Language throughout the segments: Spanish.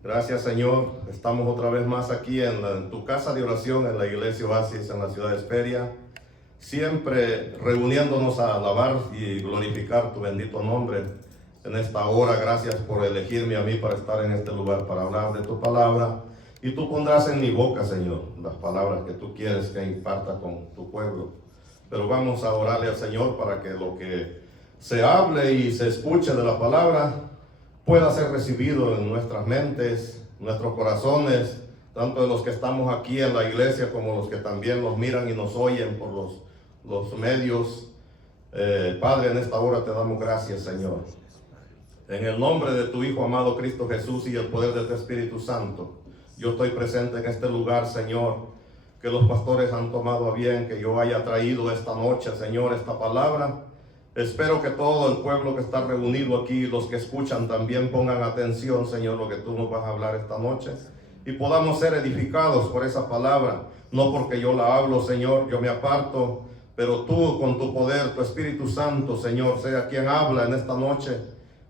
Gracias, Señor. Estamos otra vez más aquí en tu casa de oración, en la iglesia Oasis, en la ciudad de Hesperia, siempre reuniéndonos a alabar y glorificar tu bendito nombre. En esta hora, gracias por elegirme a mí para estar en este lugar, para hablar de tu palabra. Y tú pondrás en mi boca, Señor, las palabras que tú quieres que imparta con tu pueblo. Pero vamos a orarle al Señor para que lo que se hable y se escuche de la palabra pueda ser recibido en nuestras mentes, nuestros corazones, tanto de los que estamos aquí en la iglesia como los que también nos miran y nos oyen por los medios. Padre, en esta hora te damos gracias, Señor. En el nombre de tu Hijo amado Cristo Jesús y el poder de tu Espíritu Santo, yo estoy presente en este lugar, Señor, que los pastores han tomado a bien que yo haya traído esta noche, Señor, esta palabra. Espero que todo el pueblo que está reunido aquí, los que escuchan también pongan atención, Señor, lo que tú nos vas a hablar esta noche. Y podamos ser edificados por esa palabra. No porque yo la hablo, Señor, yo me aparto. Pero tú con tu poder, tu Espíritu Santo, Señor, sea quien habla en esta noche.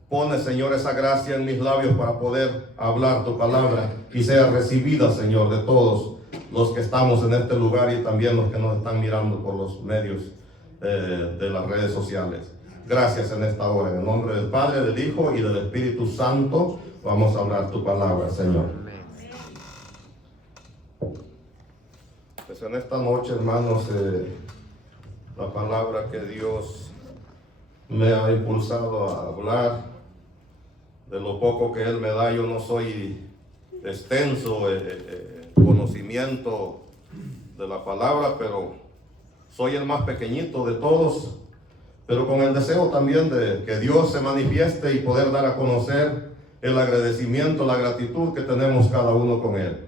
Pone, Señor, esa gracia en mis labios para poder hablar tu palabra. Y sea recibida, Señor, de todos los que estamos en este lugar y también los que nos están mirando por los medios de las redes sociales. Gracias en esta hora, en el nombre del Padre, del Hijo y del Espíritu Santo, vamos a hablar tu palabra, Señor. Pues en esta noche, hermanos, la palabra que Dios me ha impulsado a hablar, de lo poco que Él me da, yo no soy extenso conocimiento de la palabra, pero soy el más pequeñito de todos, pero con el deseo también de que Dios se manifieste y poder dar a conocer el agradecimiento, la gratitud que tenemos cada uno con Él.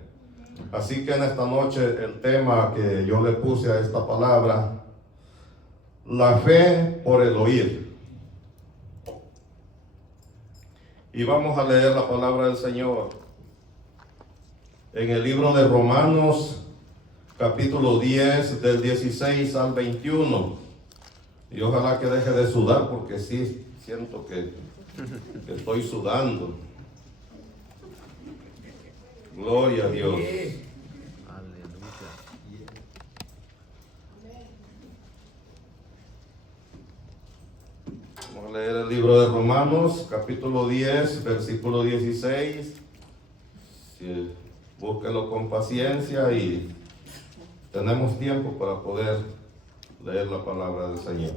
Así que en esta noche el tema que yo le puse a esta palabra, la fe por el oír. Y vamos a leer la palabra del Señor en el libro de Romanos, capítulo 10, del 16 al 21. Y ojalá que deje de sudar, porque sí, siento que estoy sudando. Gloria a Dios. Vamos a leer el libro de Romanos, capítulo 10, versículo 16. Sí, búsquelo con paciencia y tenemos tiempo para poder leer la palabra del Señor.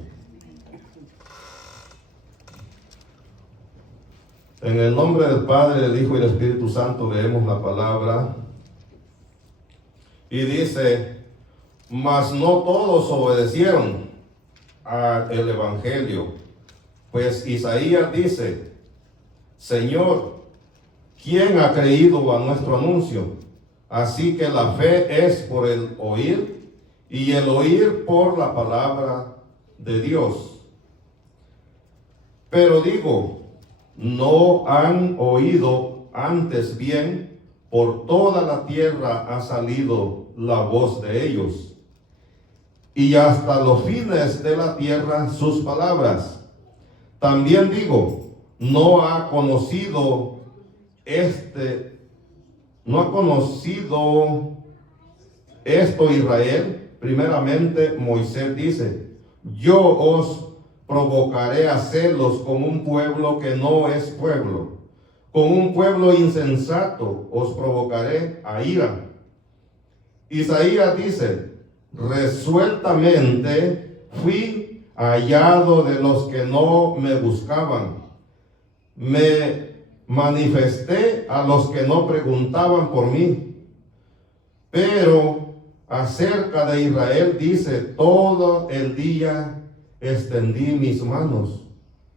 En el nombre del Padre, del Hijo y del Espíritu Santo leemos la palabra. Y dice, mas no todos obedecieron al Evangelio. Pues Isaías dice, Señor, ¿quién ha creído a nuestro anuncio? Así que la fe es por el oír, y el oír por la palabra de Dios. Pero digo, no han oído, antes bien, por toda la tierra ha salido la voz de ellos, y hasta los fines de la tierra sus palabras. También digo, no ha conocido esto Israel. Primeramente Moisés dice, yo os provocaré a celos con un pueblo que no es pueblo, con un pueblo insensato os provocaré a ira. Isaías dice, resueltamente fui hallado de los que no me buscaban, me manifesté a los que no preguntaban por mí. Pero acerca de Israel dice, todo el día extendí mis manos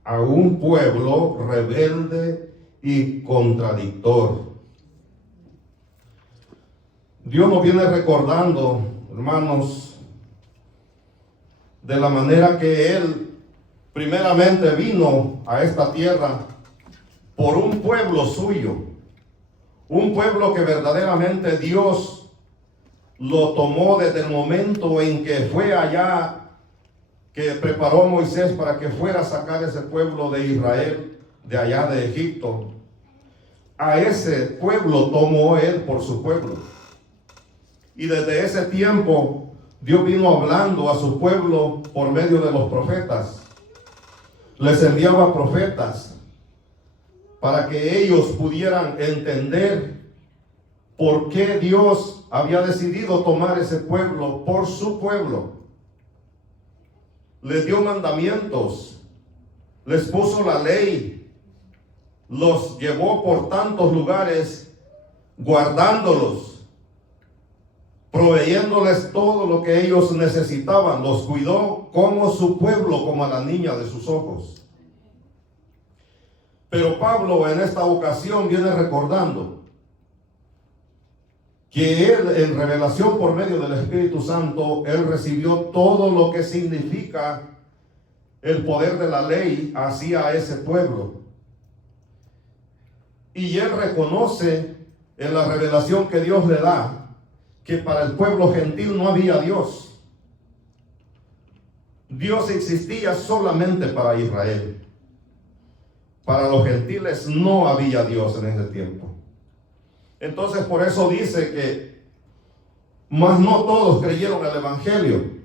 a un pueblo rebelde y contradictor. Dios nos viene recordando, hermanos, de la manera que Él primeramente vino a esta tierra por un pueblo suyo, un pueblo que verdaderamente Dios lo tomó desde el momento en que fue allá, que preparó a Moisés para que fuera a sacar ese pueblo de Israel de allá de Egipto. a ese pueblo tomó él por su pueblo. Y desde ese tiempo Dios vino hablando a su pueblo por medio de los profetas. Les enviaba profetas para que ellos pudieran entender por qué Dios había decidido tomar ese pueblo por su pueblo. Les dio mandamientos, les puso la ley, los llevó por tantos lugares, guardándolos, proveyéndoles todo lo que ellos necesitaban. Los cuidó como su pueblo, como a la niña de sus ojos. Pero Pablo en esta ocasión viene recordando que él, en revelación por medio del Espíritu Santo, él recibió todo lo que significa el poder de la ley hacia ese pueblo. Y él reconoce en la revelación que Dios le da que para el pueblo gentil no había Dios. Dios existía solamente para Israel. Para los gentiles no había Dios en ese tiempo. Entonces por eso dice que mas no todos creyeron el evangelio.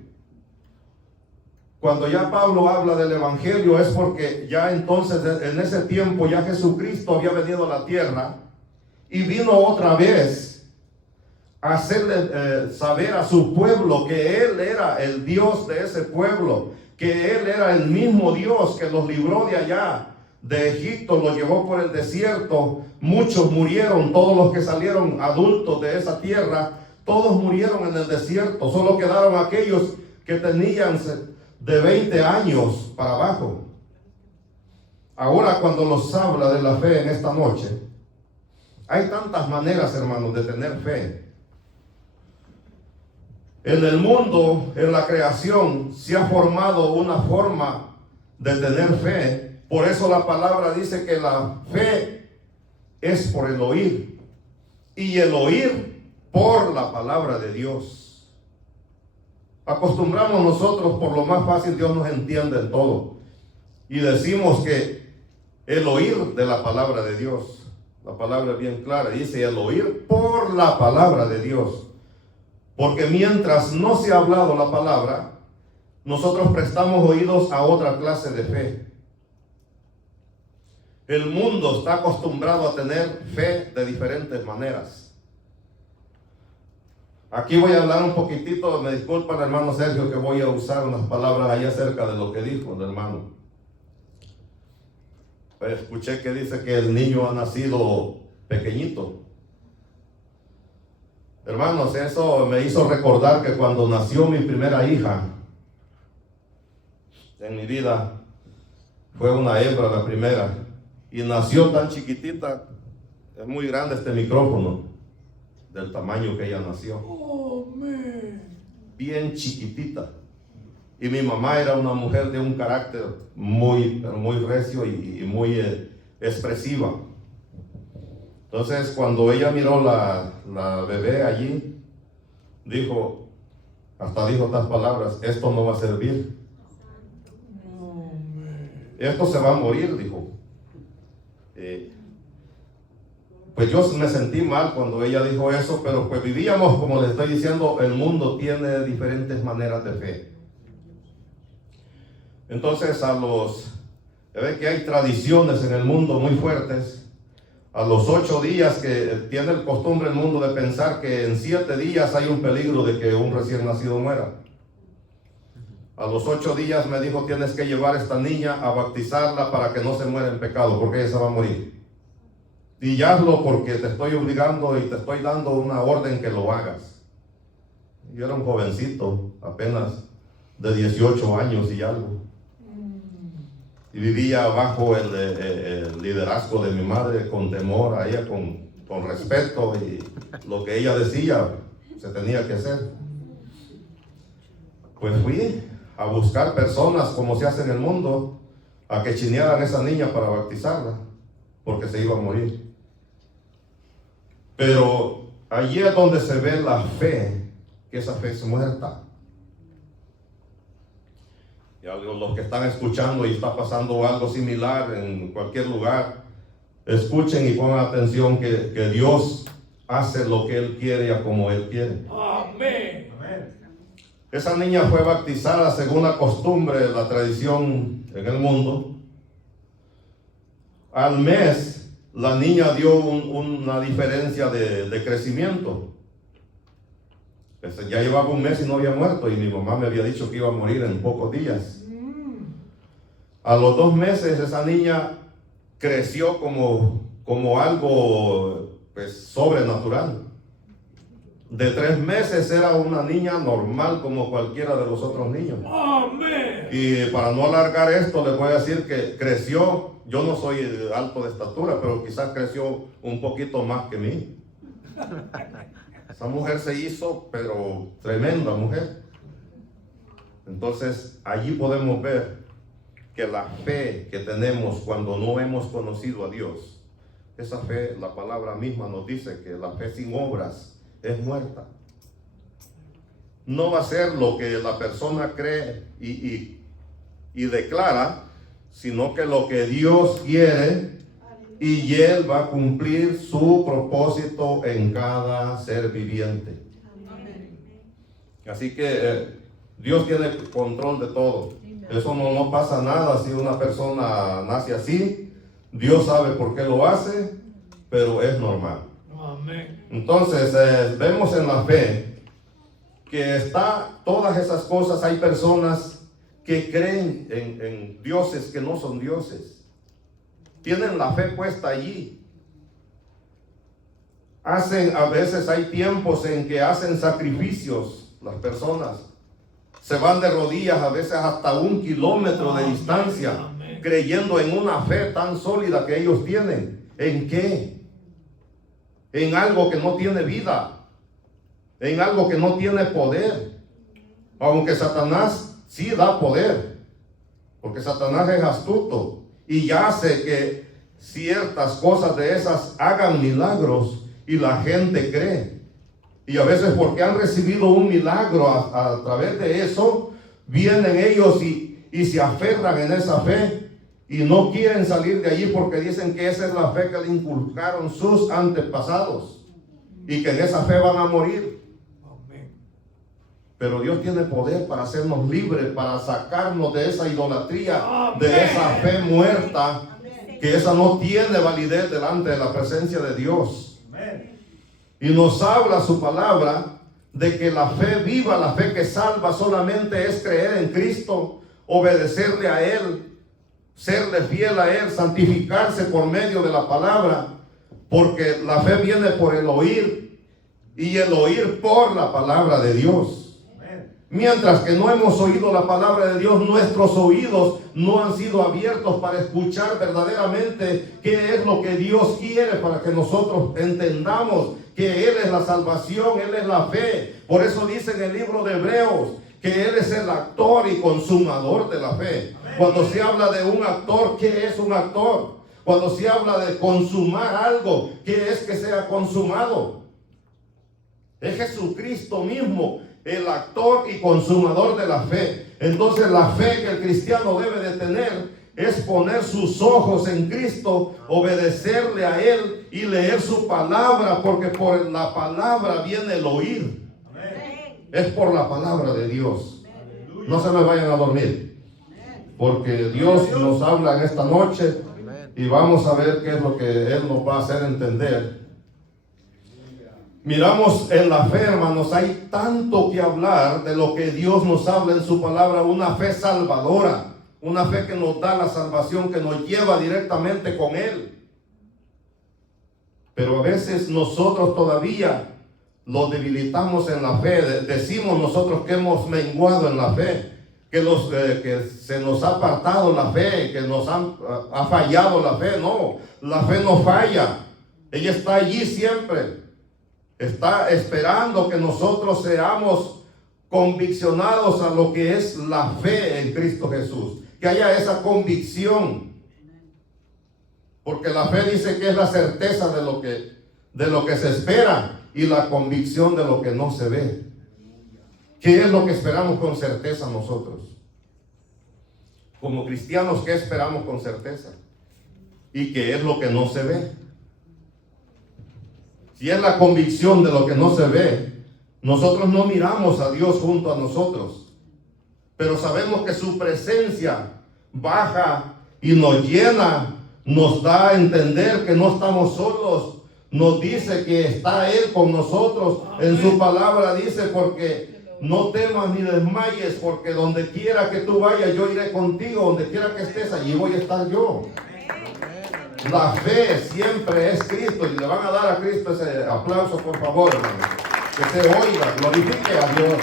Cuando ya Pablo habla del evangelio es porque ya entonces en ese tiempo ya Jesucristo había venido a la tierra y vino otra vez a hacerle saber a su pueblo que Él era el Dios de ese pueblo, que Él era el mismo Dios que los libró de allá de Egipto, los llevó por el desierto. Muchos murieron, todos los que salieron adultos de esa tierra, todos murieron en el desierto. Solo quedaron aquellos que tenían de 20 años para abajo. Ahora cuando nos habla de la fe en esta noche, hay tantas maneras, hermanos, de tener fe. En el mundo, en la creación, se ha formado una forma de tener fe. Por eso la palabra dice que la fe es por el oír, y el oír por la palabra de Dios. Acostumbramos nosotros, por lo más fácil, Dios nos entiende en todo, y decimos que el oír de la palabra de Dios, la palabra es bien clara, dice el oír por la palabra de Dios, porque mientras no se ha hablado la palabra, nosotros prestamos oídos a otra clase de fe. El mundo está acostumbrado a tener fe de diferentes maneras. Aquí voy a hablar un poquitito, me disculpa el hermano Sergio que voy a usar unas palabras ahí acerca de lo que dijo el hermano. Pues escuché que dice que el niño ha nacido pequeñito. Hermanos, eso me hizo recordar que cuando nació mi primera hija en mi vida, fue una hembra la primera. Y nació tan chiquitita, es muy grande este micrófono, del tamaño que ella nació. Oh, bien chiquitita. Y mi mamá era una mujer de un carácter muy recio y muy expresiva. Entonces, cuando ella miró la bebé allí, dijo estas palabras: esto no va a servir. Esto se va a morir, dijo. Pues yo me sentí mal cuando ella dijo eso, pero pues vivíamos, como les estoy diciendo, el mundo tiene diferentes maneras de fe. Entonces ve que hay tradiciones en el mundo muy fuertes. A los 8 días, que tiene el costumbre el mundo de pensar que en 7 días hay un peligro de que un recién nacido muera. A los 8 días me dijo: tienes que llevar a esta niña a bautizarla para que no se muera en pecado, porque ella se va a morir. Y hazlo porque te estoy obligando y te estoy dando una orden que lo hagas. Yo era un jovencito, apenas de 18 años y algo. Y vivía bajo el liderazgo de mi madre, con temor a ella, con respeto, y lo que ella decía se tenía que hacer. Pues fui a buscar personas, como se hace en el mundo, a que chinearan a esa niña para bautizarla, porque se iba a morir. Pero allí es donde se ve la fe, que esa fe es muerta. Y los que están escuchando y está pasando algo similar en cualquier lugar, Escuchen y pongan atención que Dios hace lo que Él quiere y a como Él quiere. Amén. Esa niña fue bautizada según la costumbre, la tradición en el mundo. Al mes, la niña dio una diferencia de crecimiento. Ya llevaba un mes y no había muerto, y mi mamá me había dicho que iba a morir en pocos días. A los 2 meses esa niña creció como algo pues, sobrenatural. De 3 meses era una niña normal como cualquiera de los otros niños. Amén. Y para no alargar esto, les voy a decir que creció. Yo no soy alto de estatura, pero quizás creció un poquito más que mí. Esa mujer se hizo, pero tremenda mujer. Entonces, allí podemos ver que la fe que tenemos cuando no hemos conocido a Dios, esa fe, la palabra misma nos dice que la fe sin obras es muerta. No va a ser lo que la persona cree y declara, sino que lo que Dios quiere, y Él va a cumplir su propósito en cada ser viviente. Así que Dios tiene control de todo. Eso no pasa nada si una persona nace así. Dios sabe por qué lo hace, pero es normal. Amén. Entonces vemos en la fe que está todas esas cosas. Hay personas que creen en dioses que no son dioses. Tienen la fe puesta allí. A veces hay tiempos en que hacen sacrificios las personas. Se van de rodillas a veces hasta 1 kilómetro de distancia, creyendo en una fe tan sólida que ellos tienen. ¿En qué? En algo que no tiene vida, en algo que no tiene poder. Aunque Satanás sí da poder, porque Satanás es astuto y hace que ciertas cosas de esas hagan milagros y la gente cree. Y a veces porque han recibido un milagro a través de eso, vienen ellos y se aferran en esa fe y no quieren salir de allí porque dicen que esa es la fe que le inculcaron sus antepasados y que en esa fe van a morir. Pero Dios tiene poder para hacernos libres, para sacarnos de esa idolatría, de esa fe muerta, que esa no tiene validez delante de la presencia de Dios. Y nos habla su palabra de que la fe viva, la fe que salva, solamente es creer en Cristo, obedecerle a Él, serle fiel a Él, santificarse por medio de la palabra, porque la fe viene por el oír y el oír por la palabra de Dios. Mientras que no hemos oído la palabra de Dios, nuestros oídos no han sido abiertos para escuchar verdaderamente qué es lo que Dios quiere, para que nosotros entendamos que Él es la salvación, Él es la fe. Por eso dice en el libro de Hebreos que Él es el actor y consumador de la fe. Cuando se habla de un actor, ¿qué es un actor? Cuando se habla de consumar algo, ¿qué es que sea consumado? Es Jesucristo mismo, el actor y consumador de la fe. Entonces la fe que el cristiano debe de tener es poner sus ojos en Cristo, obedecerle a Él y leer su palabra, porque por la palabra viene el oír. Es por la palabra de Dios. No se me vayan a dormir, porque Dios nos habla en esta noche y vamos a ver qué es lo que Él nos va a hacer entender. Miramos en la fe, hermanos, hay tanto que hablar de lo que Dios nos habla en su palabra, una fe salvadora, una fe que nos da la salvación, que nos lleva directamente con Él. Pero a veces nosotros todavía lo debilitamos en la fe. Decimos nosotros que hemos menguado en la fe, que se nos ha apartado la fe, que nos ha fallado la fe. No, la fe no falla, ella está allí siempre. Está esperando que nosotros seamos conviccionados a lo que es la fe en Cristo Jesús. Que haya esa convicción. Porque la fe dice que es la certeza de lo que se espera y la convicción de lo que no se ve. ¿Qué es lo que esperamos con certeza nosotros? Como cristianos, ¿qué esperamos con certeza? y que es lo que no se ve. Si es la convicción de lo que no se ve, nosotros no miramos a Dios junto a nosotros, pero sabemos que su presencia baja y nos llena, nos da a entender que no estamos solos, nos dice que está Él con nosotros. En su palabra dice, porque no temas ni desmayes, porque donde quiera que tú vayas, yo iré contigo, donde quiera que estés, allí voy a estar yo. La fe siempre es Cristo, y le van a dar a Cristo ese aplauso, por favor, hermano. Que se oiga, glorifique a Dios.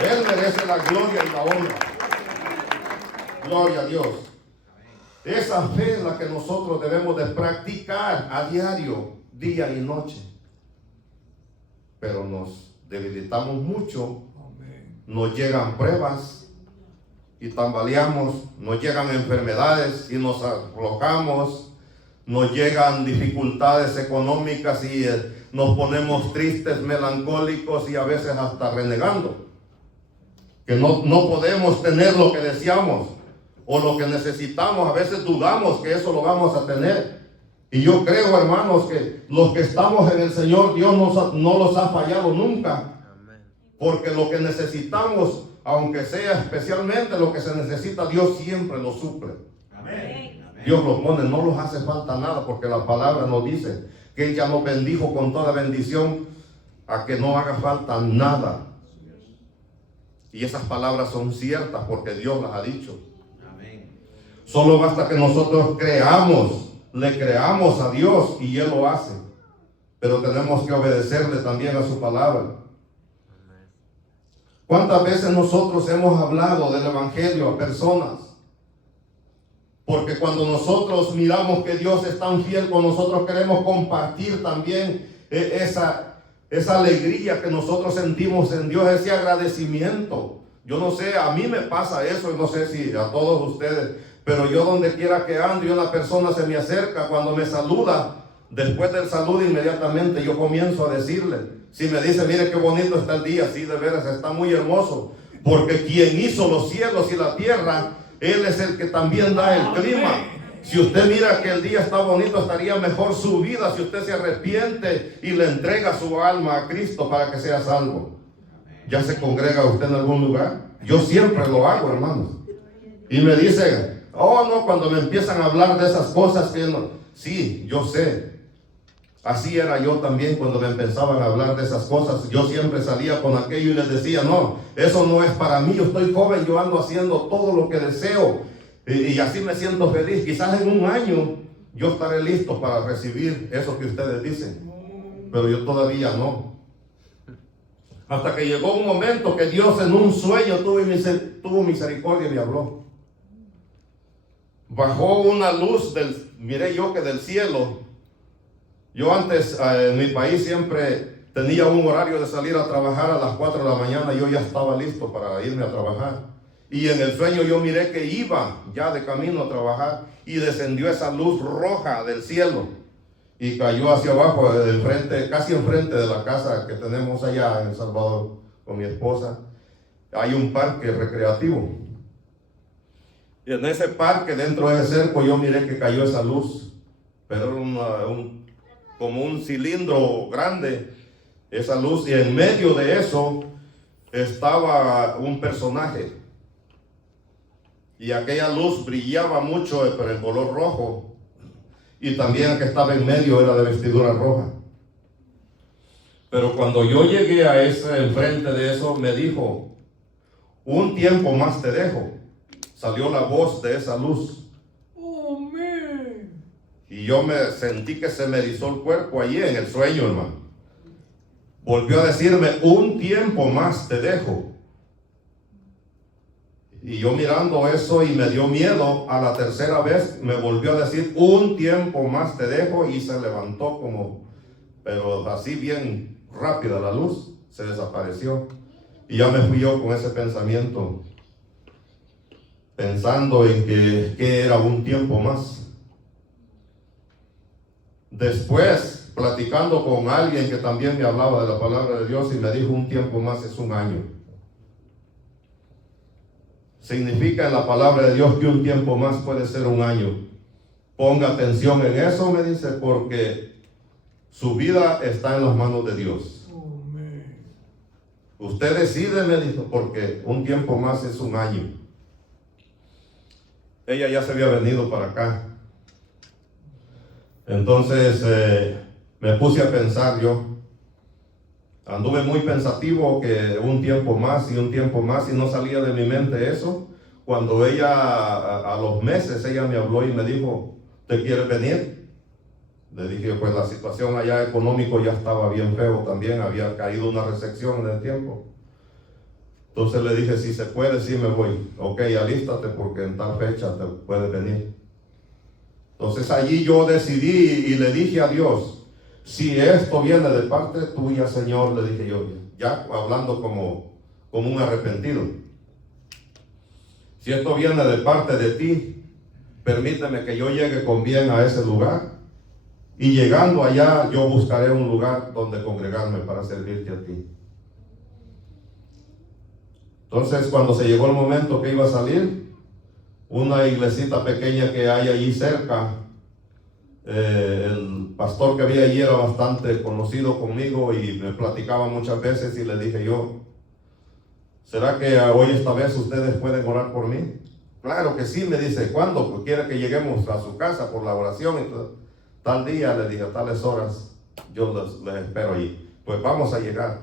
Él merece la gloria y la honra. Gloria a Dios. Esa fe es la que nosotros debemos de practicar a diario, día y noche. Pero nos debilitamos mucho, nos llegan pruebas y tambaleamos, nos llegan enfermedades y nos aflojamos, nos llegan dificultades económicas y nos ponemos tristes, melancólicos y a veces hasta renegando. Que no podemos tener lo que deseamos o lo que necesitamos. A veces dudamos que eso lo vamos a tener. Y yo creo, hermanos, que los que estamos en el Señor, Dios no los ha fallado nunca. Porque lo que necesitamos, aunque sea especialmente lo que se necesita, Dios siempre lo suple. Amén. Dios lo pone, no nos hace falta nada, porque la palabra nos dice que Él ya nos bendijo con toda bendición, a que no haga falta nada. Y esas palabras son ciertas porque Dios las ha dicho. Amén. Solo basta que nosotros creamos, le creamos a Dios y Él lo hace. Pero tenemos que obedecerle también a su palabra. ¿Cuántas veces nosotros hemos hablado del Evangelio a personas? Porque cuando nosotros miramos que Dios es tan fiel con nosotros, queremos compartir también esa alegría que nosotros sentimos en Dios, ese agradecimiento. Yo no sé, a mí me pasa eso, y no sé si a todos ustedes, pero yo donde quiera que ando y una persona se me acerca, cuando me saluda, después del saludo inmediatamente yo comienzo a decirle, si me dice, mire qué bonito está el día, sí, de veras está muy hermoso, porque quien hizo los cielos y la tierra, Él es el que también da el clima. Si usted mira que el día está bonito, estaría mejor su vida si usted se arrepiente y le entrega su alma a Cristo para que sea salvo. ¿Ya se congrega usted en algún lugar? Yo siempre lo hago, hermanos. Y me dicen, oh no, cuando me empiezan a hablar de esas cosas que no. Sí, yo sé. Así era yo también cuando me empezaban a hablar de esas cosas. Yo siempre salía con aquello y les decía, no, eso no es para mí, yo estoy joven, yo ando haciendo todo lo que deseo y así me siento feliz. Quizás en un año yo estaré listo para recibir eso que ustedes dicen, pero yo todavía no. Hasta que llegó un momento que Dios en un sueño tuvo misericordia y me habló. Bajó una luz miré yo que del cielo. Yo antes en mi país siempre tenía un horario de salir a trabajar a las 4 de la mañana. Yo ya estaba listo para irme a trabajar. Y en el sueño yo miré que iba ya de camino a trabajar y descendió esa luz roja del cielo y cayó hacia abajo, casi enfrente de la casa que tenemos allá en El Salvador con mi esposa. Hay un parque recreativo. Y en ese parque, dentro de ese cerco, yo miré que cayó esa luz. Pero era como un cilindro grande, esa luz, y en medio de eso estaba un personaje. Y aquella luz brillaba mucho, pero en color rojo. Y también el que estaba en medio era de vestidura roja. Pero cuando yo llegué a enfrente de eso, me dijo, un tiempo más te dejo. Salió la voz de esa luz. Amén. Y yo me sentí que se me erizó el cuerpo allí en el sueño, hermano. Volvió a decirme, un tiempo más te dejo. Y yo mirando eso y me dio miedo, a la tercera vez me volvió a decir, un tiempo más te dejo, y se levantó pero así bien rápida la luz, se desapareció. Y ya me fui yo con ese pensamiento, pensando en que era un tiempo más. Después, platicando con alguien que también me hablaba de la palabra de Dios, y me dijo, un tiempo más es un año. Significa en la palabra de Dios que un tiempo más puede ser un año. Ponga atención en eso, me dice, porque su vida está en las manos de Dios. Amén. Usted decide, me dijo, porque un tiempo más es un año. Ella ya se había venido para acá. Entonces me puse a pensar yo. Anduve muy pensativo que un tiempo más y no salía de mi mente eso. Cuando ella, a los meses, ella me habló y me dijo, ¿te quieres venir? Le dije, pues la situación allá económico ya estaba bien feo también, había caído una recesión en el tiempo. Entonces le dije, si se puede, sí me voy. Ok, alístate porque en tal fecha te puedes venir. Entonces allí yo decidí y le dije a Dios, si esto viene de parte tuya, Señor, le dije yo, ya hablando como un arrepentido. Si esto viene de parte de ti, permíteme que yo llegue con bien a ese lugar. Y llegando allá, yo buscaré un lugar donde congregarme para servirte a ti. Entonces, cuando se llegó el momento que iba a salir, una iglesita pequeña que hay allí cerca, el pastor que había allí era bastante conocido conmigo y me platicaba muchas veces y le dije yo, ¿será que hoy esta vez ustedes pueden orar por mí? Claro que sí, me dice, ¿cuándo? Pues quiere que lleguemos a su casa por la oración y todo. Tal día, le dije, a tales horas, yo les espero allí. Pues vamos a llegar.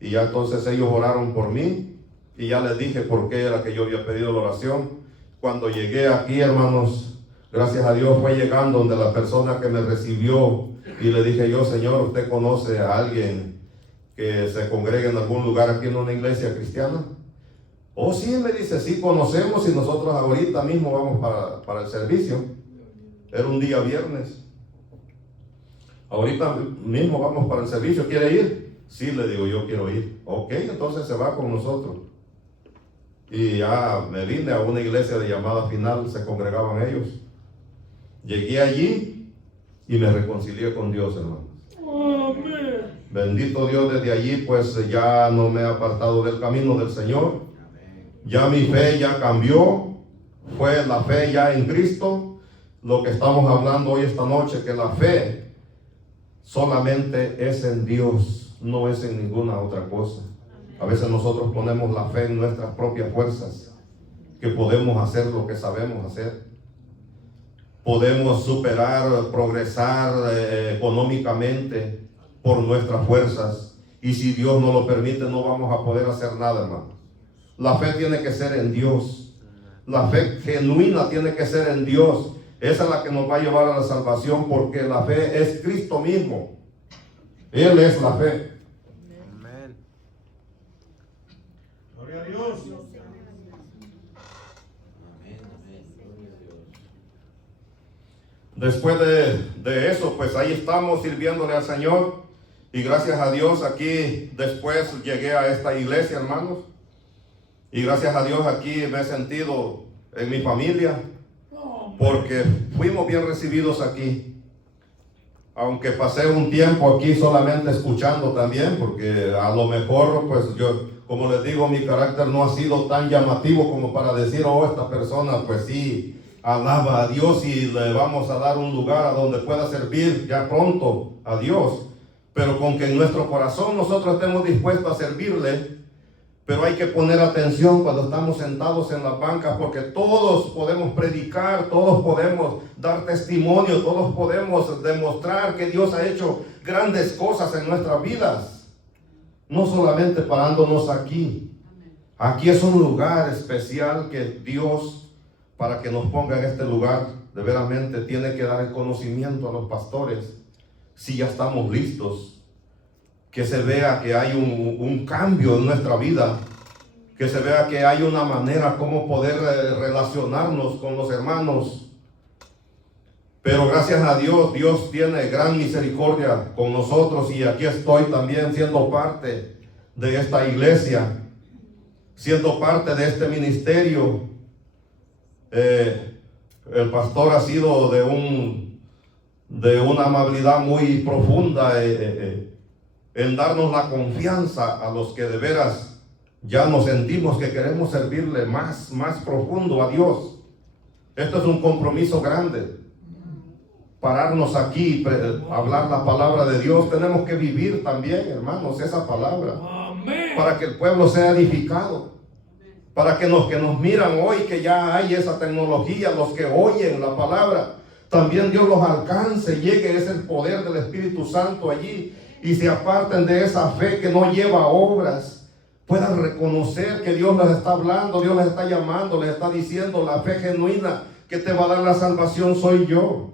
Y ya entonces ellos oraron por mí y ya les dije por qué era que yo había pedido la oración. Cuando llegué aquí, hermanos, gracias a Dios fue llegando donde la persona que me recibió y le dije yo, Señor, ¿usted conoce a alguien que se congregue en algún lugar aquí en una iglesia cristiana? Oh, sí, me dice, sí conocemos y nosotros ahorita mismo vamos para el servicio. Era un día viernes. Ahorita mismo vamos para el servicio, ¿quiere ir? Sí, le digo, yo quiero ir. Ok, entonces se va con nosotros. Y ya me vine a una iglesia de llamada final, se congregaban ellos. Llegué allí y me reconcilié con Dios, hermanos. Amén. Bendito Dios, desde allí pues ya no me he apartado del camino del Señor. Ya mi fe ya cambió, fue la fe ya en Cristo. Lo que estamos hablando hoy esta noche, que la fe solamente es en Dios, no es en ninguna otra cosa. A veces nosotros ponemos la fe en nuestras propias fuerzas, que podemos hacer lo que sabemos hacer. Podemos superar, progresar económicamente por nuestras fuerzas. Y si Dios no lo permite, no vamos a poder hacer nada, hermano. La fe tiene que ser en Dios. La fe genuina tiene que ser en Dios. Esa es la que nos va a llevar a la salvación, porque la fe es Cristo mismo. Él es la fe. Amén. Gloria a Dios. Después de eso, pues ahí estamos sirviéndole al Señor. Y gracias a Dios aquí después llegué a esta iglesia, hermanos. Y gracias a Dios aquí me he sentido en mi familia, porque fuimos bien recibidos aquí. Aunque pasé un tiempo aquí solamente escuchando también, porque a lo mejor, pues yo, como les digo, mi carácter no ha sido tan llamativo como para decir, oh, esta persona, pues sí, alaba a Dios y le vamos a dar un lugar a donde pueda servir ya pronto a Dios. Pero con que en nuestro corazón nosotros estemos dispuestos a servirle. Pero hay que poner atención cuando estamos sentados en las bancas, porque todos podemos predicar, todos podemos dar testimonio, todos podemos demostrar que Dios ha hecho grandes cosas en nuestras vidas. No solamente parándonos aquí. Aquí es un lugar especial que Dios, para que nos ponga en este lugar, de veramente tiene que dar el conocimiento a los pastores, si ya estamos listos. Que se vea que hay un cambio en nuestra vida, que se vea que hay una manera como poder relacionarnos con los hermanos. Pero gracias a Dios, Dios tiene gran misericordia con nosotros y aquí estoy también siendo parte de esta iglesia, siendo parte de este ministerio. El pastor ha sido de una amabilidad muy profunda en darnos la confianza a los que de veras ya nos sentimos que queremos servirle más profundo a Dios. Esto es un compromiso grande. pararnos aquí, hablar la palabra de Dios. Tenemos que vivir también, hermanos, esa palabra, Amén. para que el pueblo sea edificado. Para que los que nos miran hoy, que ya hay esa tecnología, los que oyen la palabra, también Dios los alcance, llegue ese poder del Espíritu Santo allí y se aparten de esa fe que no lleva obras. Puedan reconocer que Dios les está hablando, Dios les está llamando, les está diciendo: la fe genuina que te va a dar la salvación soy yo.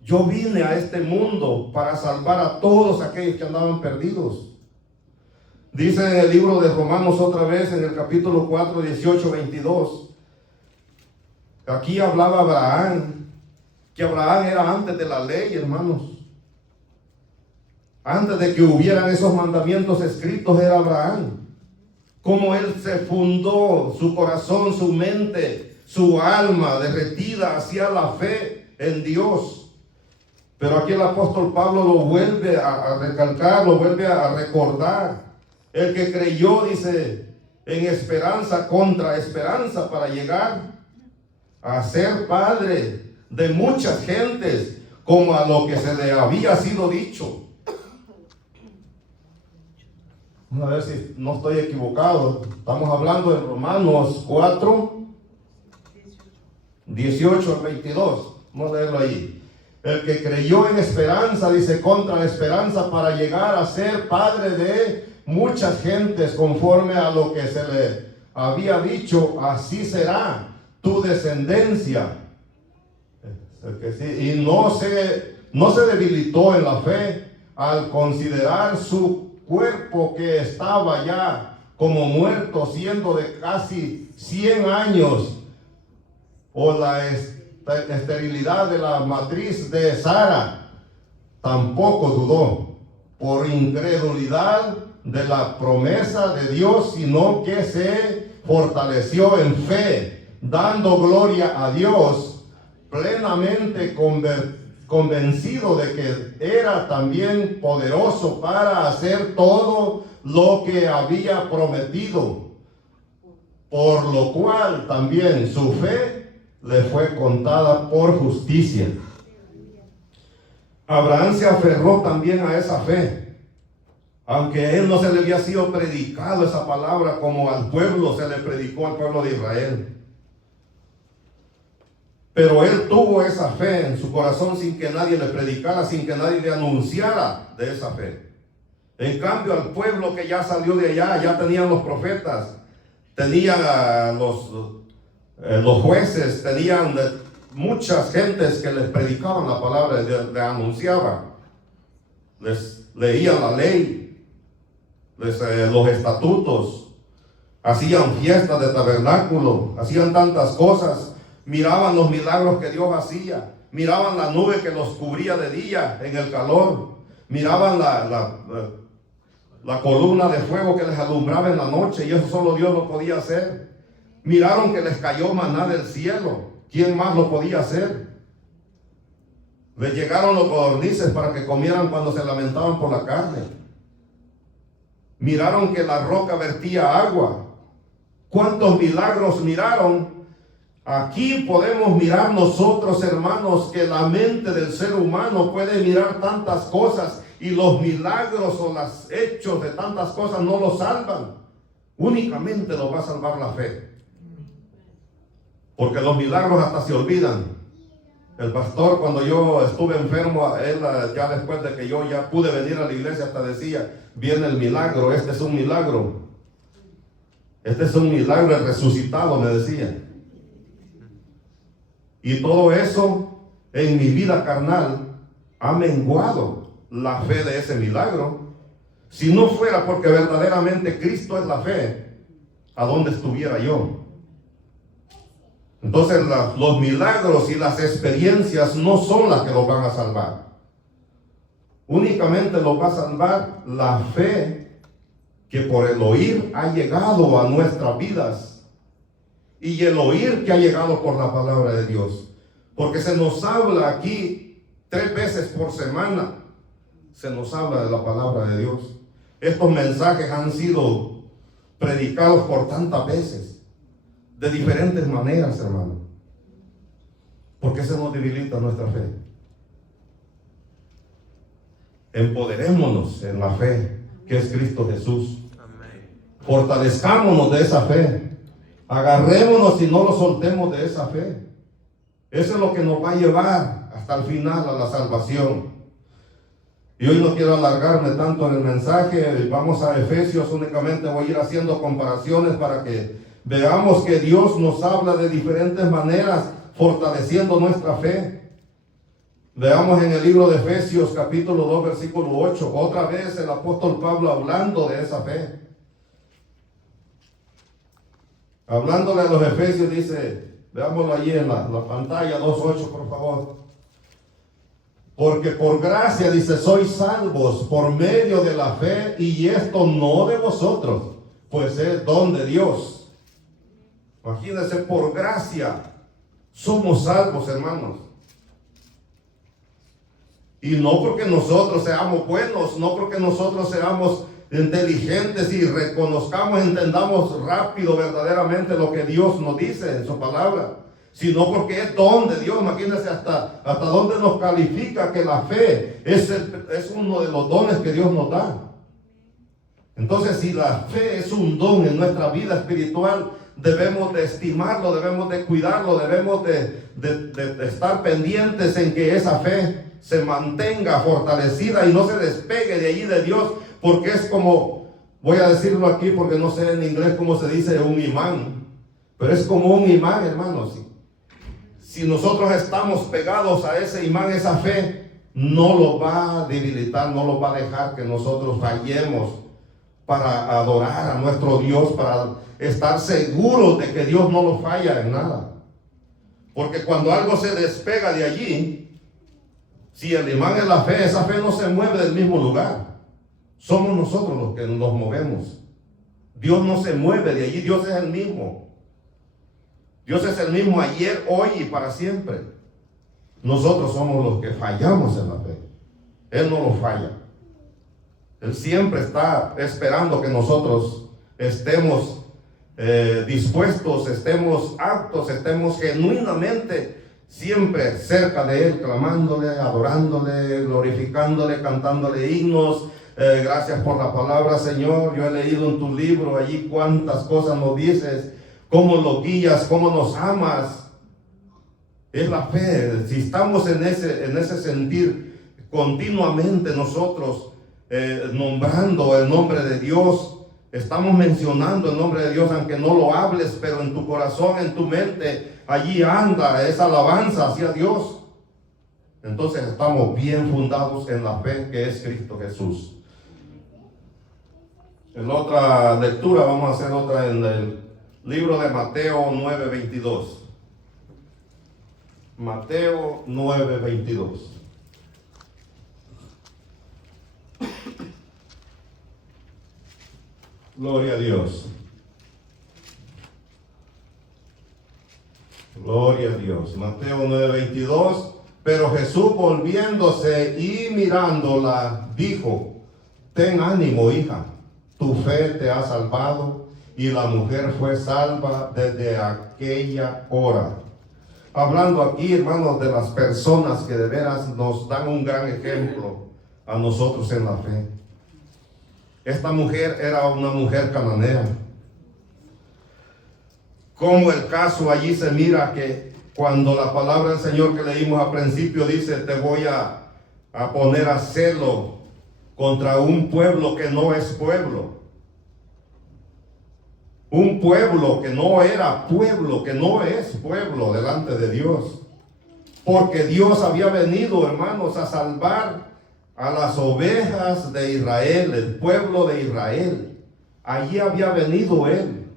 Yo vine a este mundo para salvar a todos aquellos que andaban perdidos. Dice en el libro de Romanos otra vez, en el capítulo 4, 18, 22. Aquí hablaba Abraham, que Abraham era antes de la ley, hermanos. Antes de que hubieran esos mandamientos escritos, era Abraham. Como él se fundó, su corazón, su mente, su alma derretida hacia la fe en Dios. Pero aquí el apóstol Pablo lo vuelve a recalcar, lo vuelve a recordar. El que creyó, dice, en esperanza contra esperanza, para llegar a ser padre de muchas gentes, como a lo que se le había sido dicho. Vamos a ver si no estoy equivocado. Estamos hablando de Romanos 4, 18 al 22. Vamos a leerlo ahí. El que creyó en esperanza, dice, contra esperanza, para llegar a ser padre de muchas gentes, conforme a lo que se le había dicho: así será tu descendencia. Y no se debilitó en la fe al considerar su cuerpo, que estaba ya como muerto, siendo de casi 100 años, o la esterilidad de la matriz de Sara. Tampoco dudó por incredulidad de la promesa de Dios, sino que se fortaleció en fe, dando gloria a Dios, plenamente convencido de que era también poderoso para hacer todo lo que había prometido, por lo cual también su fe le fue contada por justicia. Abraham se aferró también a esa fe, aunque a él no se le había sido predicado esa palabra como al pueblo se le predicó, al pueblo de Israel. Pero él tuvo esa fe en su corazón sin que nadie le predicara, sin que nadie le anunciara de esa fe. En cambio, al pueblo que ya salió de allá, ya tenían los profetas, tenían los jueces, tenían muchas gentes que les predicaban la palabra, les anunciaban, les leían la ley, los estatutos, hacían fiestas de tabernáculo, hacían tantas cosas, miraban los milagros que Dios hacía, miraban la nube que los cubría de día en el calor, miraban la columna de fuego que les alumbraba en la noche, y eso solo Dios lo podía hacer. Miraron que les cayó maná del cielo, ¿quién más lo podía hacer? Les llegaron los codornices para que comieran cuando se lamentaban por la carne. Miraron que la roca vertía agua. ¿Cuántos milagros miraron? Aquí podemos mirar nosotros, hermanos, que la mente del ser humano puede mirar tantas cosas, y los milagros o los hechos de tantas cosas no lo salvan. Únicamente lo va a salvar la fe. Porque los milagros hasta se olvidan. El pastor, cuando yo estuve enfermo, él ya después de que yo ya pude venir a la iglesia, hasta decía: viene el milagro, este es un milagro. Este es un milagro, el resucitado, me decía. Y todo eso en mi vida carnal ha menguado la fe de ese milagro. Si no fuera porque verdaderamente Cristo es la fe, ¿a dónde estuviera yo? Entonces los milagros y las experiencias no son las que los van a salvar. Únicamente los va a salvar la fe que por el oír ha llegado a nuestras vidas, y el oír que ha llegado por la palabra de Dios. Porque se nos habla aquí 3 veces por semana, se nos habla de la palabra de Dios. Estos mensajes han sido predicados por tantas veces, de diferentes maneras, hermano. ¿Por qué se nos debilita nuestra fe? Empoderémonos en la fe que es Cristo Jesús. Fortalezcámonos de esa fe. Agarrémonos y no lo soltemos de esa fe. Eso es lo que nos va a llevar hasta el final a la salvación. Y hoy no quiero alargarme tanto en el mensaje. Vamos a Efesios, únicamente voy a ir haciendo comparaciones para que veamos que Dios nos habla de diferentes maneras, fortaleciendo nuestra fe. Veamos en el libro de Efesios capítulo 2 versículo 8, otra vez el apóstol Pablo hablando de esa fe. Hablándole a los Efesios dice, veámoslo allí en la pantalla, 2:8 por favor. Porque por gracia, dice, sois salvos por medio de la fe, y esto no de vosotros, pues es don de Dios. Imagínense, por gracia somos salvos, hermanos. Y no porque nosotros seamos buenos, no porque nosotros seamos inteligentes y reconozcamos, entendamos rápido verdaderamente lo que Dios nos dice en su palabra, sino porque es don de Dios. Imagínense hasta dónde nos califica que la fe es uno de los dones que Dios nos da. Entonces, si la fe es un don en nuestra vida espiritual, debemos de estimarlo, debemos de cuidarlo, debemos de estar pendientes en que esa fe se mantenga fortalecida y no se despegue de allí de Dios, porque es como, voy a decirlo aquí porque no sé en inglés cómo se dice un imán, pero es como un imán, hermanos. Si nosotros estamos pegados a ese imán, esa fe no lo va a debilitar, no lo va a dejar que nosotros fallemos para adorar a nuestro Dios, para estar seguros de que Dios no nos falla en nada. Porque cuando algo se despega de allí, si el imán es la fe, esa fe no se mueve del mismo lugar. Somos nosotros los que nos movemos. Dios no se mueve de allí, Dios es el mismo. Dios es el mismo ayer, hoy y para siempre. Nosotros somos los que fallamos en la fe. Él no lo falla. Él siempre está esperando que nosotros estemos dispuestos, estemos aptos, estemos genuinamente siempre cerca de Él, clamándole, adorándole, glorificándole, cantándole himnos. Gracias por la palabra, Señor. Yo he leído en tu libro allí cuántas cosas nos dices, cómo lo guías, cómo nos amas. Es la fe. Si estamos en ese sentir continuamente nosotros nombrando el nombre de Dios, estamos mencionando el nombre de Dios, aunque no lo hables, pero en tu corazón, en tu mente, allí anda esa alabanza hacia Dios. Entonces estamos bien fundados en la fe que es Cristo Jesús. En otra lectura vamos a hacer otra en el libro de Mateo 9:22. Mateo 9:22. Gloria a Dios. Gloria a Dios. Mateo 9:22. Pero Jesús, volviéndose y mirándola, dijo: ten ánimo, hija, tu fe te ha salvado. Y la mujer fue salva desde aquella hora. Hablando aquí, hermanos, de las personas que de veras nos dan un gran ejemplo a nosotros en la fe. Esta mujer era una mujer cananea. Como el caso allí se mira que cuando la palabra del Señor que leímos al principio dice: te voy a poner a celo contra un pueblo que no es pueblo. Un pueblo que no era pueblo, que no es pueblo delante de Dios. Porque Dios había venido, hermanos, a salvar a las ovejas de Israel, el pueblo de Israel. Allí había venido Él.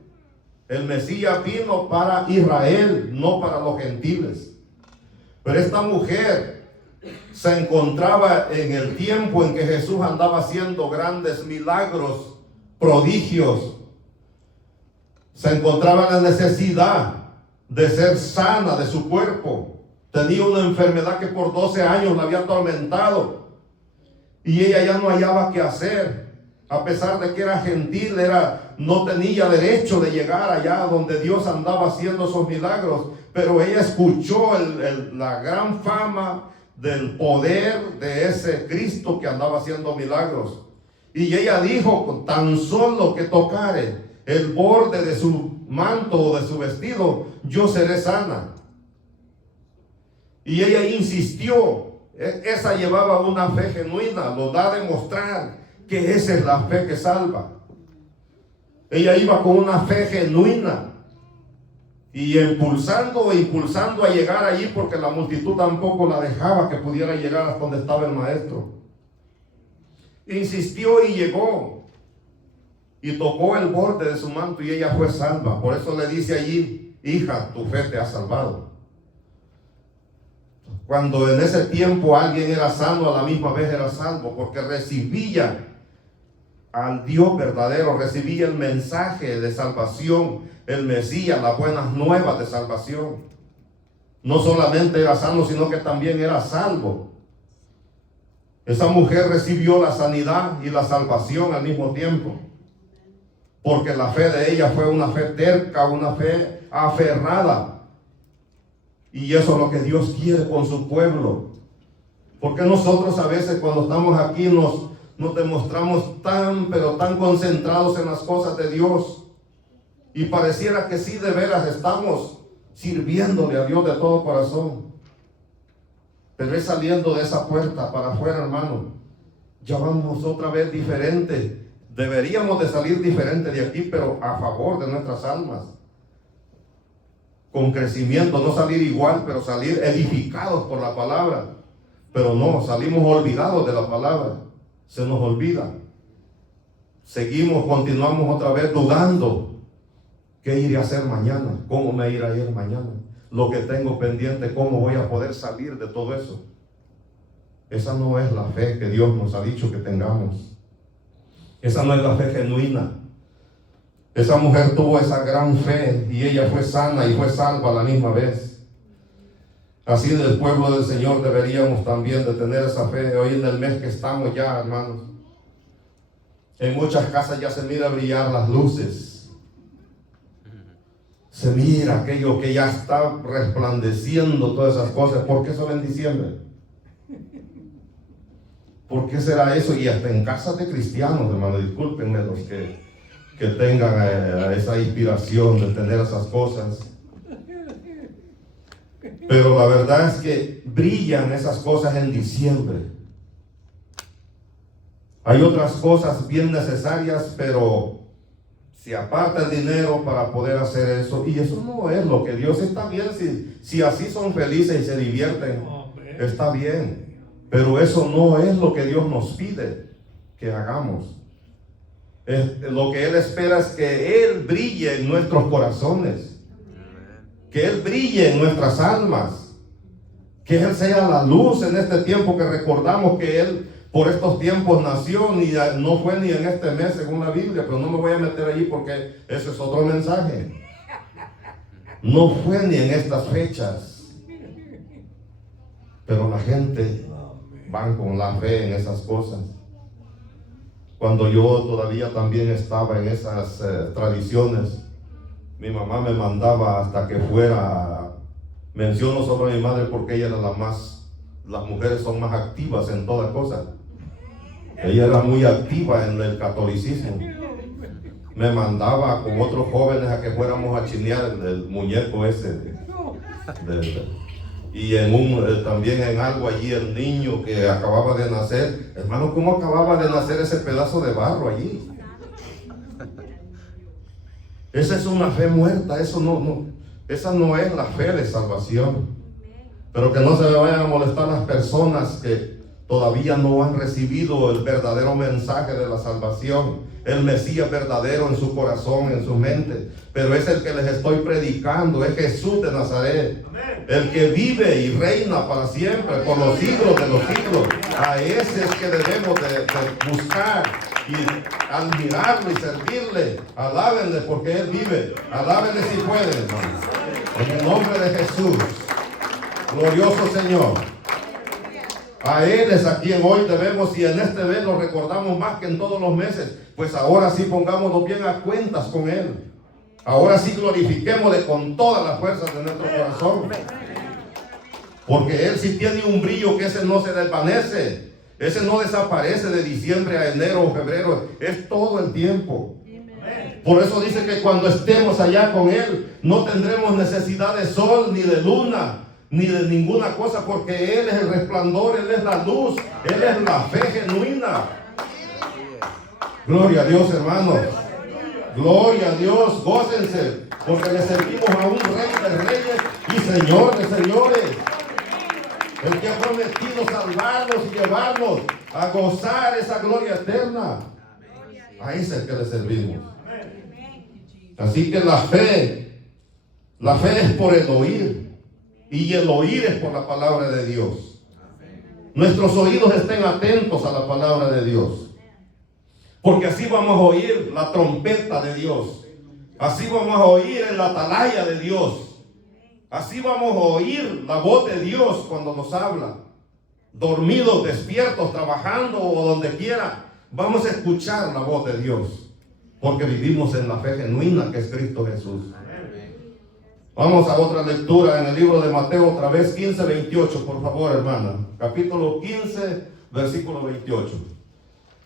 El Mesías vino para Israel, no para los gentiles. Pero esta mujer se encontraba en el tiempo en que Jesús andaba haciendo grandes milagros, prodigios. Se encontraba en la necesidad de ser sana de su cuerpo. Tenía una enfermedad que por 12 años la había atormentado. Y ella ya no hallaba qué hacer. A pesar de que era gentil, no tenía derecho de llegar allá donde Dios andaba haciendo esos milagros. Pero ella escuchó la gran fama del poder de ese Cristo que andaba haciendo milagros. Y ella dijo, tan solo que tocare el borde de su manto o de su vestido, yo seré sana. Y ella insistió. Esa llevaba una fe genuina, lo da a demostrar que esa es la fe que salva. Ella iba con una fe genuina y impulsando a llegar allí, porque la multitud tampoco la dejaba que pudiera llegar hasta donde estaba el maestro. Insistió y llegó y tocó el borde de su manto y ella fue salva. Por eso le dice allí, hija, tu fe te ha salvado. Cuando en ese tiempo alguien era sano, a la misma vez era salvo, porque recibía al Dios verdadero, recibía el mensaje de salvación, el Mesías, las buenas nuevas de salvación. No solamente era sano, sino que también era salvo. Esa mujer recibió la sanidad y la salvación al mismo tiempo, porque la fe de ella fue una fe terca, una fe aferrada. Y eso es lo que Dios quiere con su pueblo. Porque nosotros a veces cuando estamos aquí nos demostramos pero tan concentrados en las cosas de Dios. Y pareciera que sí, de veras estamos sirviéndole a Dios de todo corazón. Pero es saliendo de esa puerta para afuera, hermano. Ya vamos otra vez diferente. Deberíamos de salir diferente de aquí, pero a favor de nuestras almas. Con crecimiento, no salir igual, pero salir edificados por la palabra. Pero no, salimos olvidados de la palabra. Se nos olvida. Seguimos, continuamos otra vez dudando. ¿Qué iré a hacer mañana? ¿Cómo me irá a ir mañana? Lo que tengo pendiente, ¿cómo voy a poder salir de todo eso? Esa no es la fe que Dios nos ha dicho que tengamos. Esa no es la fe genuina. Esa mujer tuvo esa gran fe y ella fue sana y fue salva a la misma vez. Así del pueblo del Señor deberíamos también de tener esa fe. Hoy en el mes que estamos ya, hermanos, en muchas casas ya se mira brillar las luces. Se mira aquello que ya está resplandeciendo, todas esas cosas. ¿Por qué solo en diciembre? ¿Por qué será eso? Y hasta en casas de cristianos, hermano, discúlpenme los que tengan esa inspiración de tener esas cosas. Pero la verdad es que brillan esas cosas en diciembre. Hay otras cosas bien necesarias, pero se aparta el dinero para poder hacer eso. Y eso no es lo que Dios está bien. Si así son felices y se divierten, está bien. Pero eso no es lo que Dios nos pide que hagamos. Lo que Él espera es que Él brille en nuestros corazones, que Él brille en nuestras almas, que Él sea la luz en este tiempo, que recordamos que Él por estos tiempos nació, no fue ni en este mes según la Biblia, pero no me voy a meter allí porque ese es otro mensaje. No fue ni en estas fechas, pero la gente van con la fe en esas cosas. Cuando yo todavía también estaba en esas tradiciones, mi mamá me mandaba hasta que fuera, menciono solo a mi madre porque ella era las mujeres son más activas en toda cosa. Ella era muy activa en el catolicismo. Me mandaba con otros jóvenes a que fuéramos a chinear el muñeco ese. Y también en algo allí el niño que acababa de nacer. Hermano, ¿cómo acababa de nacer ese pedazo de barro allí? Esa es una fe muerta. Esa no es la fe de salvación. Pero que no se me vayan a molestar las personas que todavía no han recibido el verdadero mensaje de la salvación, el Mesías verdadero en su corazón, en su mente. Pero es el que les estoy predicando, es Jesús de Nazaret, el que vive y reina para siempre, por los siglos de los siglos. A ese es que debemos de buscar y admirarlo y servirle. Alábenle porque Él vive. Alábenle si pueden, hermano. En el nombre de Jesús. Glorioso Señor. A Él es a quien hoy debemos, y en este mes lo recordamos más que en todos los meses. Pues ahora sí pongámonos bien a cuentas con Él. Ahora sí glorifiquémosle con todas las fuerzas de nuestro corazón. Porque Él sí tiene un brillo que ese no se desvanece. Ese no desaparece de diciembre a enero o febrero. Es todo el tiempo. Por eso dice que cuando estemos allá con Él, no tendremos necesidad de sol, ni de luna, ni de ninguna cosa, porque Él es el resplandor, Él es la luz, Él es la fe genuina. Gloria a Dios, hermanos. Gloria a Dios, gócense, porque le servimos a un Rey de reyes y Señor de señores. El que ha prometido salvarnos y llevarnos a gozar esa gloria eterna. A ese es el que le servimos. Así que la fe es por el oír, y el oír es por la palabra de Dios. Nuestros oídos estén atentos a la palabra de Dios, porque así vamos a oír la trompeta de Dios, así vamos a oír en la atalaya de Dios, así vamos a oír la voz de Dios cuando nos habla, dormidos, despiertos, trabajando o donde quiera, vamos a escuchar la voz de Dios. Porque vivimos en la fe genuina que es Cristo Jesús. Vamos a otra lectura en el libro de Mateo, otra vez 15:28, por favor, hermana. Capítulo 15, versículo 28.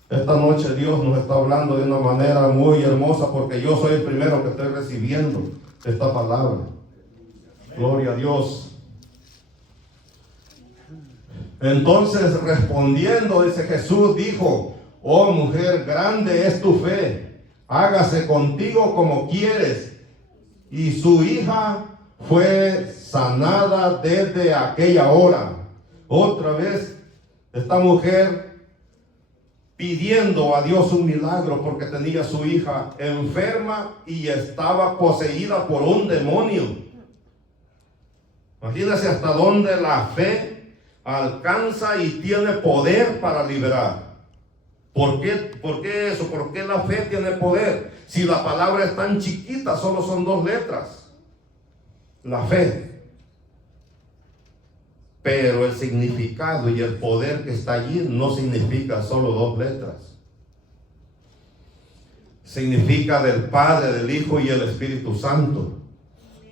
Esta noche Dios nos está hablando de una manera muy hermosa, porque yo soy el primero que estoy recibiendo esta palabra. Gloria a Dios. Entonces, respondiendo, dice Jesús, dijo: oh mujer, grande es tu fe. Hágase contigo como quieres. Y su hija fue sanada desde aquella hora. Otra vez, esta mujer pidiendo a Dios un milagro porque tenía a su hija enferma y estaba poseída por un demonio. Imagínense hasta dónde la fe alcanza y tiene poder para liberar. ¿Por qué eso? ¿Por qué la fe tiene poder? Si la palabra es tan chiquita, solo son 2 letras. La fe. Pero el significado y el poder que está allí no significa solo 2 letras. Significa del Padre, del Hijo y el Espíritu Santo.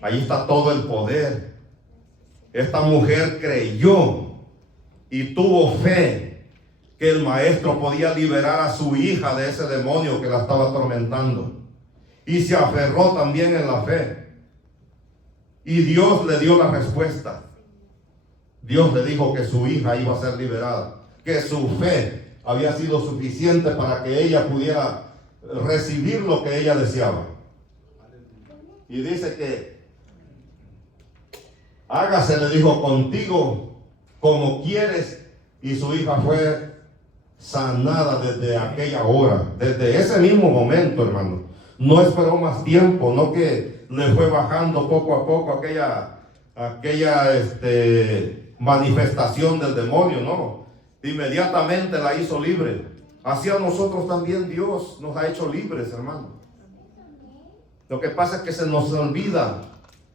Ahí está todo el poder. Esta mujer creyó y tuvo fe que el maestro podía liberar a su hija de ese demonio que la estaba atormentando. Y se aferró también en la fe. Y Dios le dio la respuesta. Dios le dijo que su hija iba a ser liberada, que su fe había sido suficiente para que ella pudiera recibir lo que ella deseaba. Y dice que hágase, le dijo, contigo como quieres. Y su hija fue sanada desde aquella hora, desde ese mismo momento, hermano. No esperó más tiempo, no que le fue bajando poco a poco aquella manifestación del demonio, no. Inmediatamente la hizo libre. Así a nosotros también Dios nos ha hecho libres, hermano. Lo que pasa es que se nos olvida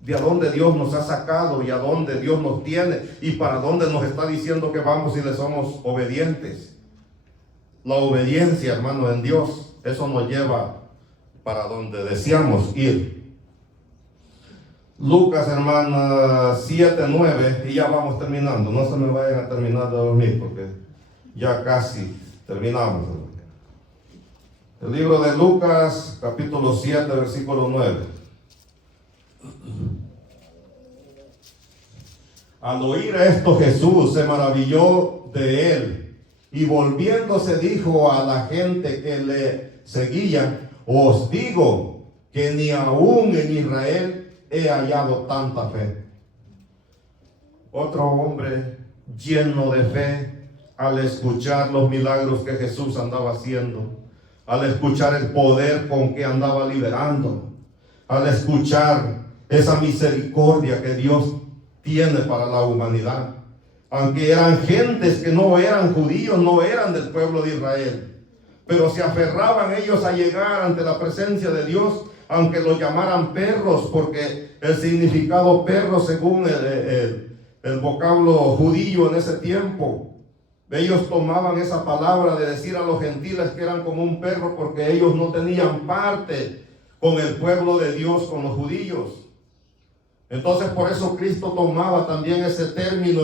de a dónde Dios nos ha sacado y a dónde Dios nos tiene y para dónde nos está diciendo que vamos si le somos obedientes. La obediencia, hermano, en Dios, eso nos lleva para donde deseamos ir. Lucas, hermana, 7:9, y ya vamos terminando. No se me vayan a terminar de dormir porque ya casi terminamos. El libro de Lucas, capítulo 7, versículo 9. Al oír esto, Jesús se maravilló de él y volviéndose dijo a la gente que le seguía: os digo que ni aún en Israel he hallado tanta fe. Otro hombre lleno de fe, al escuchar los milagros que Jesús andaba haciendo, al escuchar el poder con que andaba liberando, al escuchar esa misericordia que Dios tiene para la humanidad, aunque eran gentes que no eran judíos, no eran del pueblo de Israel, pero se aferraban ellos a llegar ante la presencia de Dios, aunque los llamaran perros, porque el significado perro, según el vocablo judío en ese tiempo, ellos tomaban esa palabra de decir a los gentiles que eran como un perro, porque ellos no tenían parte con el pueblo de Dios, con los judíos. Entonces por eso Cristo tomaba también ese término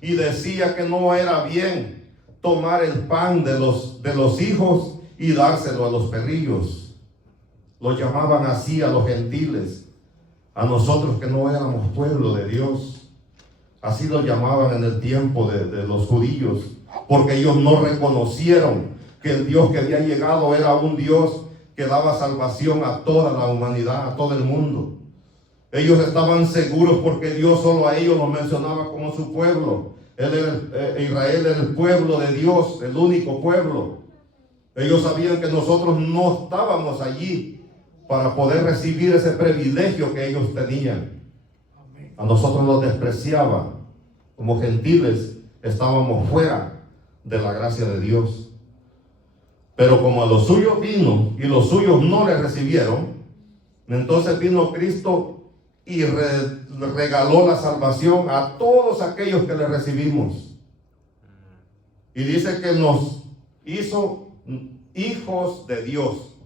y decía que no era bien tomar el pan de los hijos y dárselo a los perrillos. Los llamaban así a los gentiles, a nosotros que no éramos pueblo de Dios. Así lo llamaban en el tiempo de los judíos, porque ellos no reconocieron que el Dios que había llegado era un Dios que daba salvación a toda la humanidad, a todo el mundo. Ellos estaban seguros porque Dios solo a ellos los mencionaba como su pueblo. Israel era el pueblo de Dios, el único pueblo. Ellos sabían que nosotros no estábamos allí para poder recibir ese privilegio que ellos tenían. A nosotros nos despreciaban. Como gentiles estábamos fuera de la gracia de Dios. Pero como a los suyos vino y los suyos no le recibieron, entonces vino Cristo y regaló la salvación a todos aquellos que le recibimos. Y dice que nos hizo hijos de Dios.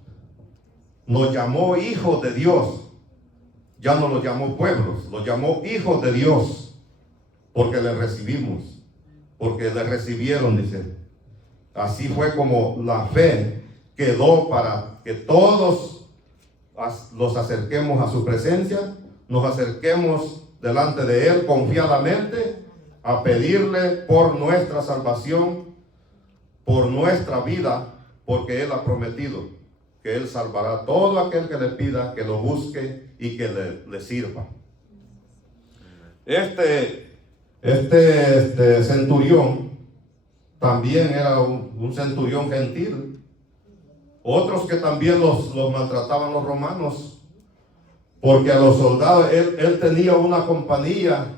Nos llamó hijos de Dios. Ya no los llamó pueblos, los llamó hijos de Dios, porque le recibimos, porque le recibieron, dice. Así fue como la fe quedó para que todos los acerquemos a su presencia, nos acerquemos delante de Él confiadamente a pedirle por nuestra salvación, por nuestra vida, porque Él ha prometido que Él salvará a todo aquel que le pida, que lo busque y que le sirva. Este centurión también era un centurión gentil. Otros que también los maltrataban los romanos, porque a los soldados, él tenía una compañía,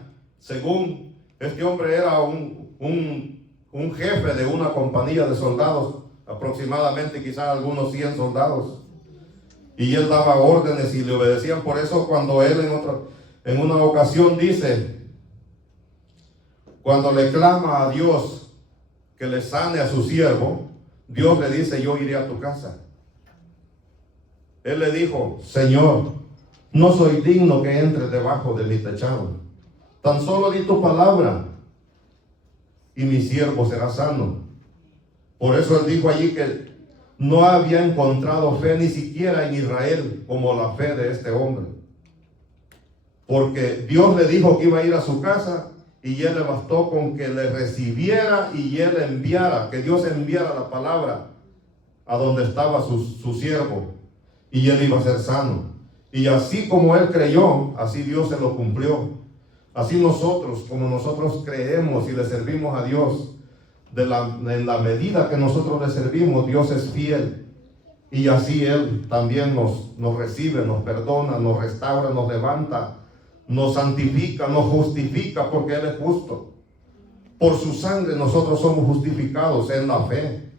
según este hombre era un jefe de una compañía de soldados, aproximadamente quizás algunos 100 soldados, y él daba órdenes y le obedecían. Por eso cuando él en una ocasión dice, cuando le clama a Dios que le sane a su siervo, Dios le dice: yo iré a tu casa. Él le dijo: Señor, no soy digno que entres debajo de mi techado. Tan solo di tu palabra y mi siervo será sano. Por eso él dijo allí que no había encontrado fe ni siquiera en Israel como la fe de este hombre. Porque Dios le dijo que iba a ir a su casa y él le bastó con que le recibiera y él enviara, que Dios enviara la palabra a donde estaba su siervo, y él iba a ser sano. Y así como él creyó, así Dios se lo cumplió. Así nosotros, como nosotros creemos y le servimos a Dios, en la medida que nosotros le servimos, Dios es fiel. Y así Él también nos recibe, nos perdona, nos restaura, nos levanta, nos santifica, nos justifica, porque Él es justo. Por su sangre nosotros somos justificados en la fe.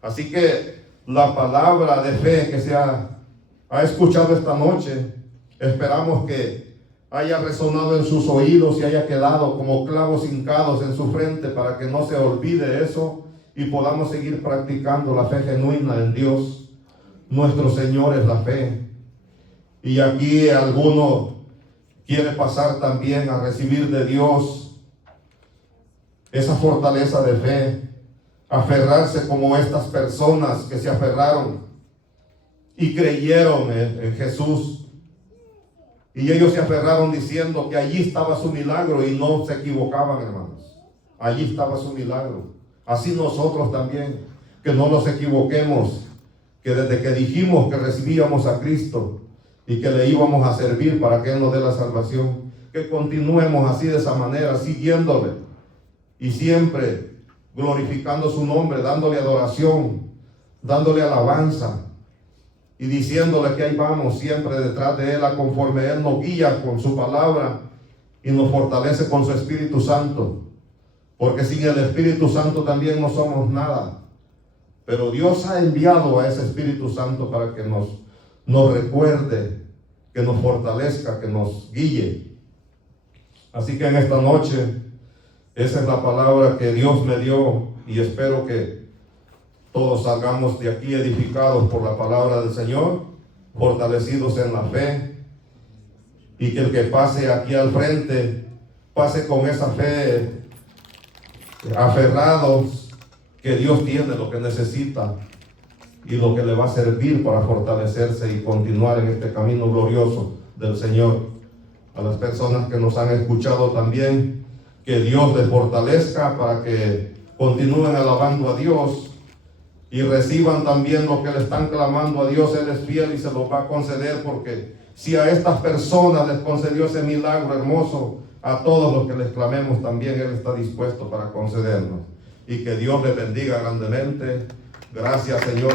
Así que la palabra de fe que se ha escuchado esta noche, esperamos que haya resonado en sus oídos y haya quedado como clavos hincados en su frente, para que no se olvide eso y podamos seguir practicando la fe genuina en Dios. Nuestro Señor es la fe. Y aquí alguno quiere pasar también a recibir de Dios esa fortaleza de fe, aferrarse como estas personas que se aferraron y creyeron en Jesús. Y ellos se aferraron diciendo que allí estaba su milagro, y no se equivocaban, hermanos. Allí estaba su milagro. Así nosotros también, que no nos equivoquemos, que desde que dijimos que recibíamos a Cristo y que le íbamos a servir para que Él nos dé la salvación, que continuemos así, de esa manera, siguiéndole y siempre glorificando su nombre, dándole adoración, dándole alabanza, y diciéndole que ahí vamos siempre detrás de Él, conforme Él nos guía con su palabra y nos fortalece con su Espíritu Santo. Porque sin el Espíritu Santo también no somos nada. Pero Dios ha enviado a ese Espíritu Santo para que nos recuerde, que nos fortalezca, que nos guíe. Así que en esta noche, esa es la palabra que Dios me dio, y espero que todos salgamos de aquí edificados por la palabra del Señor, fortalecidos en la fe, y que el que pase aquí al frente pase con esa fe, aferrados que Dios tiene lo que necesita y lo que le va a servir para fortalecerse y continuar en este camino glorioso del Señor. A las personas que nos han escuchado también, que Dios les fortalezca para que continúen alabando a Dios y reciban también lo que le están clamando a Dios. Él es fiel y se los va a conceder, porque si a estas personas les concedió ese milagro hermoso, a todos los que les clamemos también Él está dispuesto para concedernos. Y que Dios les bendiga grandemente. Gracias, Señor.